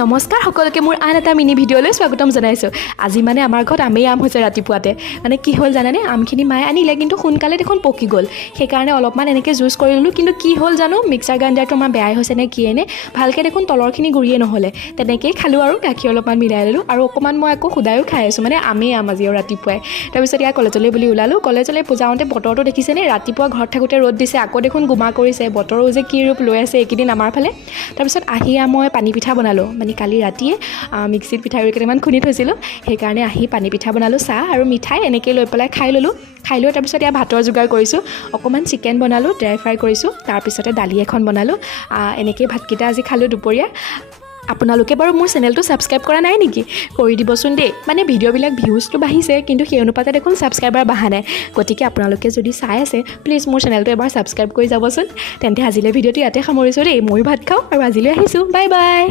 নমস্কাৰ সকলোকে মোৰ আন এটা মিনি ভিডিঅ'লৈ স্বাগতম জনাইছোঁ। আজি মানে আমাৰ ঘৰত আমেই আম হৈছে ৰাতিপুৱাতে। মানে কি হ'ল জানানে, আমখিনি মায়ে আনিলে কিন্তু সোনকালে দেখোন পকি গ'ল। সেইকাৰণে অলপমান এনেকৈ জুচ কৰি ল'লোঁ, কিন্তু কি হ'ল জানো মিক্সাৰ গ্ৰাইণ্ডাৰটো আমাৰ বেয়াই হৈছে নে কিয়ে নে, ভালকৈ দেখোন তলৰখিনি গুৰিয়ে নহ'লে। তেনেকৈয়ে খালোঁ আৰু গাখীৰ অলপমান মিলাই ল'লোঁ আৰু অকণমান মই আকৌ সুদায়ো খাই আছোঁ, মানে আমেই আম আজি আৰু ৰাতিপুৱাই। তাৰপিছত ইয়াৰ কলেজলৈ বুলি ওলালোঁ। কলেজলৈ যাওঁতে বতৰটো দেখিছেনে, ৰাতিপুৱা ঘৰত থাকোঁতে ৰ'দ দিছে, আকৌ দেখোন গোমা কৰিছে। বতৰো যে কি ৰূপ লৈ আছে এইকেইদিন আমাৰ ফালে। তাৰপিছত আহি মই পানী পিঠা বনালোঁ, মানে কালি ৰাতিয়ে মিক্সিত পিঠাগুড়ি কেইটামান খুন্দি থৈছিলোঁ। সেইকাৰণে আহি পানী পিঠা বনালোঁ, চাহ আৰু মিঠাই এনেকৈ লৈ পেলাই খাই ল'লোঁ। খাই লৈ তাৰপিছত ইয়াৰ ভাতৰ যোগাৰ কৰিছোঁ। অকণমান চিকেন বনালোঁ, ড্ৰাই ফ্ৰাই কৰিছোঁ। তাৰপিছতে দালি এখন বনালোঁ। এনেকৈ ভাতকেইটা আজি খালোঁ দুপৰীয়া। আপোনালোকে বাৰু মোৰ চেনেলটো ছাবস্ক্ৰাইব কৰা নাই নেকি? কৰি দিবচোন দেই। মানে ভিডিঅ'বিলাক ভিউজটো বাঢ়িছে, কিন্তু সেই অনুপাতে দেখোন ছাবস্ক্ৰাইবাৰ বঢ়া নাই। গতিকে আপোনালোকে যদি চাই আছে প্লিজ মোৰ চেনেলটো এবাৰ ছাবস্ক্ৰাইব কৰি যাবচোন। তেন্তে আজিলৈ ভিডিঅ'টো ইয়াতে সামৰিছোঁ দেই। ময়ো ভাত খাওঁ আৰু আজিলৈ আহিছোঁ। Bye bye.